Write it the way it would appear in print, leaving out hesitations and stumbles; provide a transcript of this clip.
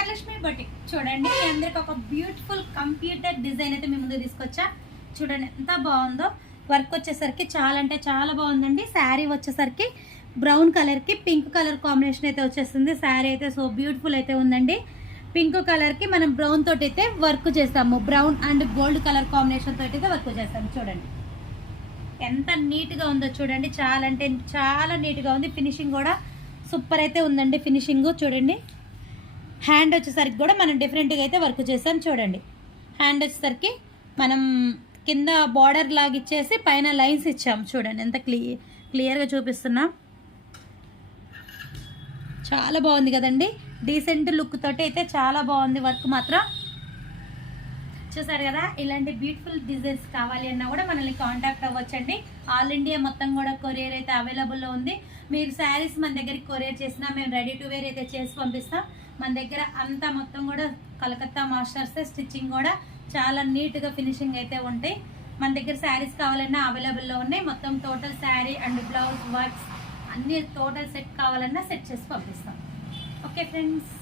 Varalakshmi boutique చూడండి, మీ అందరికి ఒక బ్యూటిఫుల్ కంప్యూటర్ డిజైన్ అయితే మీ ముందు తీసుకొచ్చా. చూడండి ఎంత బాగుందో. వర్క్ వచ్చేసరికి చాలా అంటే చాలా బాగుందండి. శారీ వచ్చేసరికి బ్రౌన్ కలర్కి పింక్ కలర్ కాంబినేషన్ అయితే వచ్చేస్తుంది. శారీ అయితే సో బ్యూటిఫుల్ అయితే ఉందండి. పింక్ కలర్కి మనం బ్రౌన్ తోటి అయితే వర్క్ చేస్తాము. Brown and gold colour combination తోటి అయితే వర్క్ చేస్తాము. చూడండి ఎంత నీట్గా ఉందో చూడండి. చాలా అంటే చాలా నీట్గా ఉంది. ఫినిషింగ్ కూడా సూపర్ అయితే ఉందండి. ఫినిషింగ్ చూడండి. హ్యాండ్ వచ్చేసరికి కూడా మనం డిఫరెంట్గా అయితే వర్క్ చేసాం. చూడండి హ్యాండ్ వచ్చేసరికి మనం కింద బార్డర్ లాగా ఇచ్చేసి పైన లైన్స్ ఇచ్చాము. చూడండి ఎంత క్లియర్గా చూపిస్తున్నాం. చాలా బాగుంది కదండి. డీసెంట్ లుక్ తోటి అయితే చాలా బాగుంది. వర్క్ మాత్రం చూసారు కదా. ఇలాంటి బ్యూటిఫుల్ డిజైన్స్ కావాలి అన్నా కూడా మనల్ని కాంటాక్ట్ అవ్వచ్చండి. ఆల్ ఇండియా మొత్తం కూడా కొరియర్ అయితే అవైలబుల్లో ఉంది. మీరు శారీస్ మన దగ్గరికి కొరియర్ చేసినా మేము రెడీ టు వేర్ అయితే చేసి పంపిస్తాం. మన దగ్గర అంతా మొత్తం కూడా కలకత్తా మాస్టర్స్ స్టిచ్చింగ్ కూడా చాలా నీట్గా ఫినిషింగ్ అయితే ఉంటాయి. మన దగ్గర శారీస్ కావాలన్నా అవైలబుల్లో ఉన్నాయి. మొత్తం total sari and blouse works అన్ని టోటల్ సెట్ కావాలన్నా సెట్ చేసి పంపిస్తాం. Okay friends.